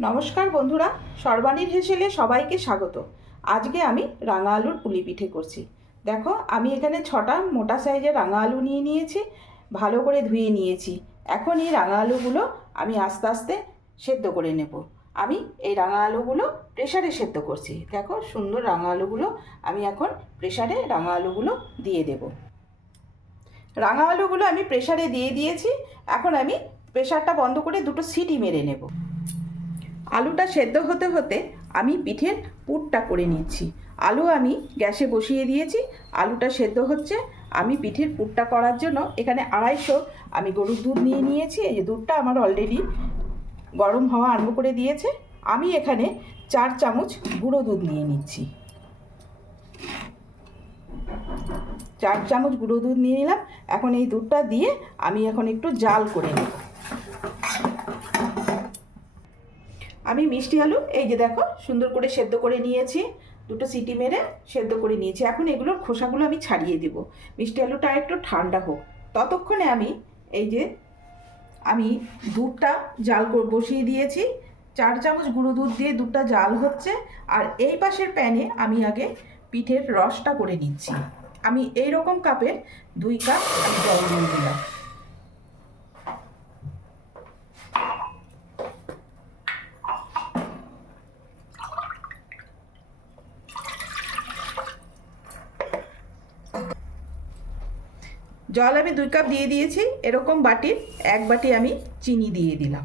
নমস্কার বন্ধুরা, সর্বাণীর হেসেলে সবাইকে স্বাগত। আজকে আমি রাঙা আলুর পুলি পিঠে করছি। দেখো, আমি এখানে 6টা মোটা সাইজের রাঙা আলু নিয়ে নিয়েছি, ভালো করে ধুয়ে নিয়েছি। এখন এই রাঙা আলুগুলো আমি আস্তে আস্তে সেদ্ধ করে নেব। আমি এই রাঙা আলুগুলো প্রেসারে সেদ্ধ করছি। দেখো, সুন্দর রাঙা আলুগুলো আমি এখন প্রেসারে রাঙা আলুগুলো দিয়ে দেব। রাঙা আলুগুলো আমি প্রেসারে দিয়ে দিয়েছি। এখন আমি প্রেসারটা বন্ধ করে 2টো সিটি মেরে নেব। আলুটা সেদ্ধ হতে হতে আমি পিঠের পুরটা করে নিচ্ছি। আলু আমি গ্যাসে বসিয়ে দিয়েছি, আলুটা সেদ্ধ হচ্ছে। আমি পিঠের পুরটা করার জন্য এখানে 250 আমি গরুর দুধ নিয়ে নিয়েছি। এই যে দুধটা আমার অলরেডি গরম হওয়া আরম্ভ করে দিয়েছে। আমি এখানে 4 চামচ গুঁড়ো দুধ নিয়ে নিচ্ছি। 4 চামচ গুঁড়ো দুধ নিয়ে নিলাম। এখন এই দুধটা দিয়ে আমি এখন একটু জাল করে নেব। আমি মিষ্টি আলু এই যে দেখো সুন্দর করে সেদ্ধ করে নিয়েছি, 2টো সিটি মেরে সেদ্ধ করে নিয়েছি। এখন এগুলোর খোসাগুলো আমি ছাড়িয়ে দেব। মিষ্টি আলুটা একটু ঠান্ডা হোক, ততক্ষণে আমি এই যে আমি দুধটা জাল বসিয়ে দিয়েছি। 4 চামচ গুঁড়ো দুধ দিয়ে দুধটা জাল হচ্ছে। আর এই পাশের প্যানে আমি আগে পিঠের রসটা করে নিচ্ছি। আমি এই রকম কাপের 2 কাপ আমি জল দিয়ে দিলাম। জল আমি 2 কাপ দিয়ে দিয়েছি। এরকম বাটির 1 বাটি আমি চিনি দিয়ে দিলাম।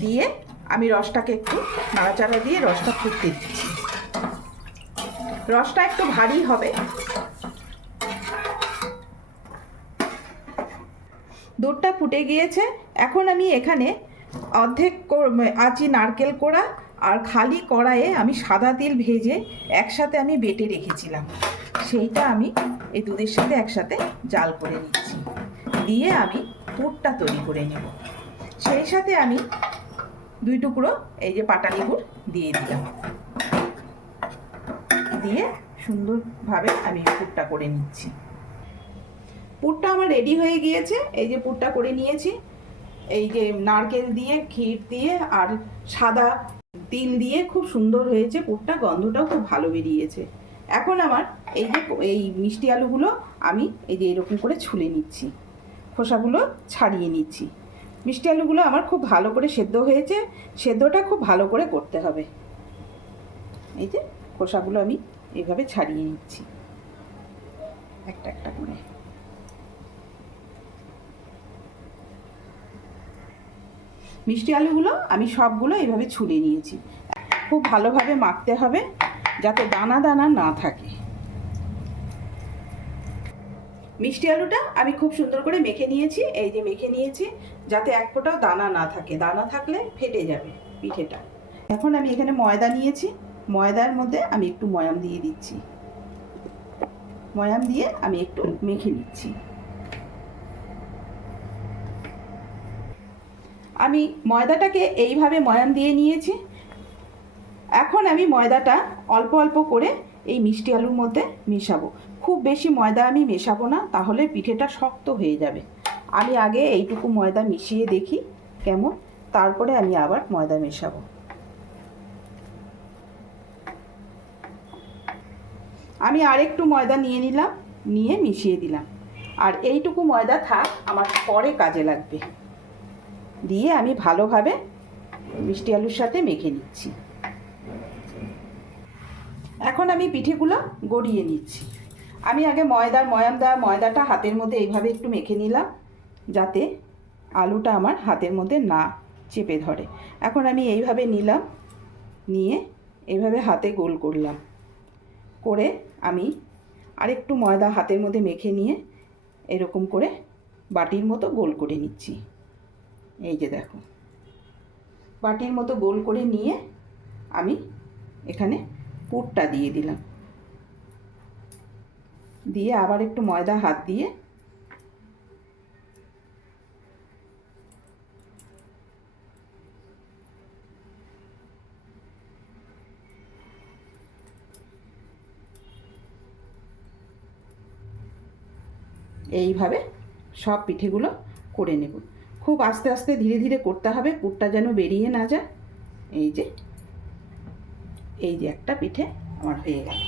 দিয়ে আমি রসটাকে একটু নাড়াচাড়া দিয়ে রসটা ফুটতে দিচ্ছি। রসটা একটু ভারী হবে। দুধটা ফুটে গিয়েছে। এখন আমি এখানে অর্ধেক আঁচি নারকেল কোড়া আর খালি কড়াইয়ে আমি সাদা তিল ভেজে একসাথে আমি বেটে রেখেছিলাম, সেইটা আমি এই দুধের সাথে একসাথে জাল করে নিচ্ছি। দিয়ে আমি পুরটা তৈরি করে নেব। সেই সাথে আমি 2 টুকরো এই যে পাটালি গুড় দিয়ে দিলাম। দিয়ে সুন্দরভাবে আমি পুরটা করে নিচ্ছি। পুরটা আমার রেডি হয়ে গিয়েছে। এই যে পুরটা করে নিয়েছি, এই যে নারকেল দিয়ে, ক্ষীর দিয়ে আর সাদা তিল দিয়ে খুব সুন্দর হয়েছে পুরটা, গন্ধটাও খুব ভালো বেরিয়েছে। এখন আমার এই যে এই মিষ্টি আলুগুলো আমি এই যে এরকম করে ছুলে নিচ্ছি, খোসাগুলো ছাড়িয়ে নিচ্ছি। মিষ্টি আলুগুলো আমার খুব ভালো করে সেদ্ধ হয়েছে, সেদ্ধটা খুব ভালো করে করতে হবে। এই যে খোসাগুলো আমি এইভাবে ছাড়িয়ে নিচ্ছি একটা একটা করে। মিষ্টি আলুগুলো আমি সবগুলো এইভাবে ছুলে নিয়েছি। খুব ভালোভাবে মাখতে হবে যাতে দানা দানা না থাকে। মিষ্টি আলুটা আমি খুব সুন্দর করে মেখে নিয়েছি। এই যে মেখে নিয়েছি যাতে এক ফোঁটাও দানা না থাকে, দানা থাকলে ফেটে যাবে পিঠেটা। এখন আমি এখানে ময়দা নিয়েছি, ময়দার মধ্যে আমি একটু ময়াম দিয়ে দিচ্ছি। ময়াম দিয়ে আমি একটু মেখে নিচ্ছি। আমি ময়দাটাকে এইভাবে ময়াম দিয়ে নিয়েছি। এখন আমি ময়দাটা অল্প অল্প করে এই মিষ্টি আলুর মধ্যে মেশাবো। খুব বেশি ময়দা আমি মেশাবো না, তাহলে পিঠেটা শক্ত হয়ে যাবে। আমি আগে এইটুকু ময়দা মিশিয়ে দেখি কেমন, তারপরে আমি আবার ময়দা মেশাবো। আমি আরেকটু ময়দা নিয়ে নিলাম, নিয়ে মিশিয়ে দিলাম। আর এইটুকু ময়দা থাক, আমার পরে কাজে লাগবে। দিয়ে আমি ভালোভাবে মিষ্টি আলুর সাথে মেখে নিচ্ছি। এখন আমি পিঠেগুলো গড়িয়ে নিচ্ছি। আমি আগে ময়াম দেওয়া ময়দাটা হাতের মধ্যে এইভাবে একটু মেখে নিলাম, যাতে আলুটা আমার হাতের মধ্যে না চেপে ধরে। এখন আমি এইভাবে নিলাম, নিয়ে এইভাবে হাতে গোল করলাম, করে আমি আরেকটু ময়দা হাতের মধ্যে মেখে নিয়ে এরকম করে বাটির মতো গোল করে নিচ্ছি। এই যে দেখো, বাটির মতো গোল করে নিয়ে আমি এখানে পুরটা দিয়ে দিলাম। দিয়ে আবার একটু ময়দা হাত দিয়ে এইভাবে সব পিঠেগুলো করে নেব। খুব আস্তে আস্তে ধীরে ধীরে করতে হবে, পুরটা যেন বেরিয়ে না যায়। এই যে একটা পিঠে আমার হয়ে গেল।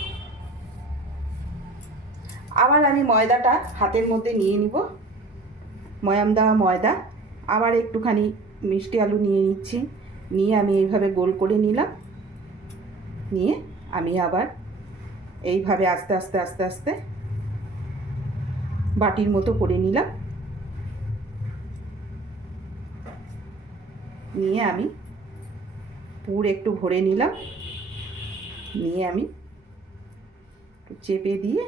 আবার আমি ময়দাটা হাতের মধ্যে নিয়ে নিব, ময়াম দেওয়া ময়দা। আবার একটুখানি মিষ্টি আলু নিয়ে নিচ্ছি, নিয়ে আমি এইভাবে গোল করে নিলাম। নিয়ে আমি আবার এইভাবে আস্তে আস্তে আস্তে আস্তে বাটির মতো করে নিলাম। নিয়ে আমি পুর একটু ভরে নিলাম, নিয়ে আমি একটু চেপে দিয়ে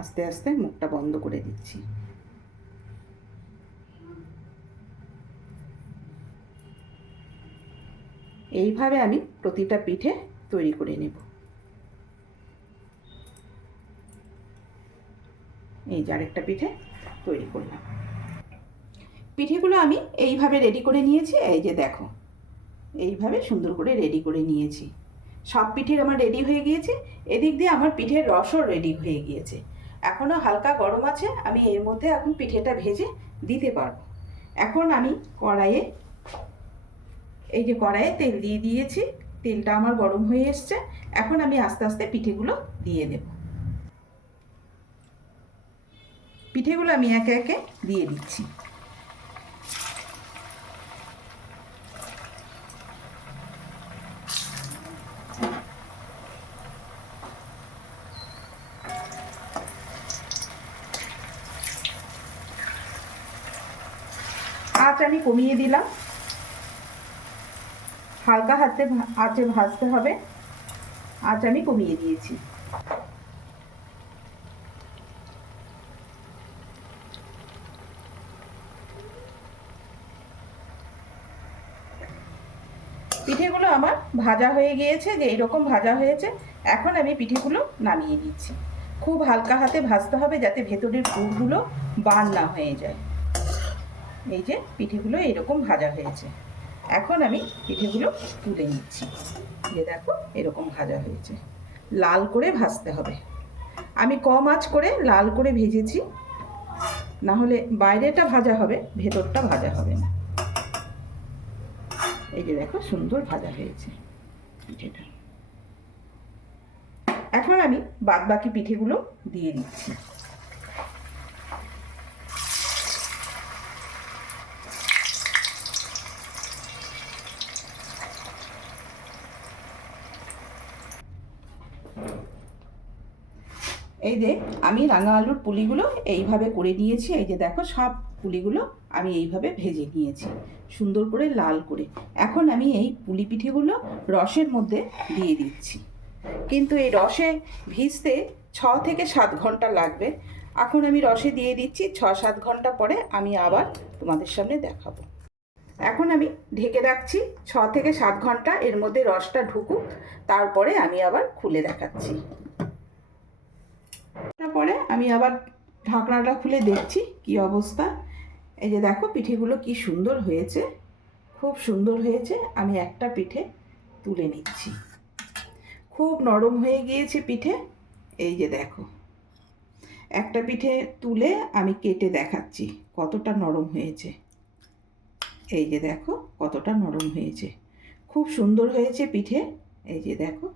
আস্তে আস্তে মুখটা বন্ধ করে দিচ্ছি। এইভাবে আমি প্রতিটা পিঠে তৈরি করে নেব। এই যে আরেকটা পিঠে তৈরি করলাম। পিঠেগুলো আমি এইভাবে রেডি করে নিয়েছি। এই যে দেখো, এইভাবে সুন্দর করে রেডি করে নিয়েছি। সব পিঠের আমার রেডি হয়ে গিয়েছে। এদিক দিয়ে আমার পিঠের রসও রেডি হয়ে গিয়েছে। এখনও হালকা গরম আছে, আমি এর মধ্যে এখন পিঠেটা ভেজে দিতে পারবো। এখন আমি কড়াইয়ে, এই যে কড়াইয়ে তেল দিয়ে দিয়েছি, তেলটা আমার গরম হয়ে এসছে। এখন আমি আস্তে আস্তে পিঠেগুলো দিয়ে দেব। পিঠেগুলো আমি একে একে দিয়ে দিচ্ছি। আঁচ আমি কমিয়ে দিলাম, হালকা হাতে আঁচে ভাজতে হবে। আঁচ আমি কমিয়ে দিয়েছি। পিঠেগুলো আমার ভাজা হয়ে গিয়েছে, যে এইরকম ভাজা হয়েছে। এখন আমি পিঠেগুলো নামিয়ে দিচ্ছি। খুব হালকা হাতে ভাজতে হবে যাতে ভেতরের পুরগুলো বার্ন না হয়ে যায়। এই যে পিঠেগুলো এরকম ভাজা হয়েছে। এখন আমি পিঠেগুলো তুলে নিচ্ছি। যে দেখো এরকম ভাজা হয়েছে। লাল করে ভাজতে হবে। আমি কম আঁচ করে লাল করে ভেজেছি, না হলে বাইরেটা ভাজা হবে, ভেতরটা ভাজা হবে না। এই যে দেখো সুন্দর ভাজা হয়েছে পিঠেটা। এখন আমি বাদবাকি পিঠেগুলো দিয়ে দিচ্ছি। এই যে আমি রাঙা আলুর পুলিগুলো এইভাবে করে নিয়েছি। এই যে দেখো সব পুলিগুলো আমি এইভাবে ভেজে নিয়েছি সুন্দর করে লাল করে। এখন আমি এই পুলি পিঠেগুলো রসের মধ্যে দিয়ে দিচ্ছি। কিন্তু এই রসে ভিজতে 6 থেকে 7 ঘন্টা লাগবে। এখন আমি রসে দিয়ে দিচ্ছি, 6-7 ঘন্টা পরে আমি আবার তোমাদের সামনে দেখাবো। এখন আমি ঢেকে রাখছি 6 থেকে 7 ঘন্টা, এর মধ্যে রসটা ঢুকুক, তারপরে আমি আবার খুলে দেখাচ্ছি। তারপরে আমি আবার ঢাকনাটা খুলে দেখছি কি অবস্থা। এই যে দেখো পিঠেগুলো কি সুন্দর হয়েছে, খুব সুন্দর হয়েছে। আমি একটা পিঠে তুলে নিচ্ছি। খুব নরম হয়ে গিয়েছে পিঠে। এই যে দেখো একটা পিঠে তুলে আমি কেটে দেখাচ্ছি কতটা নরম হয়েছে। এই যে দেখো কতটা নরম হয়েছে, খুব সুন্দর হয়েছে পিঠে। এই যে দেখো,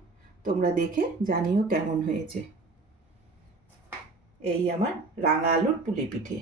তোমরা দেখে জানিও কেমন হয়েছে। এই আমার রাঙা আলুর পুলি পিঠে।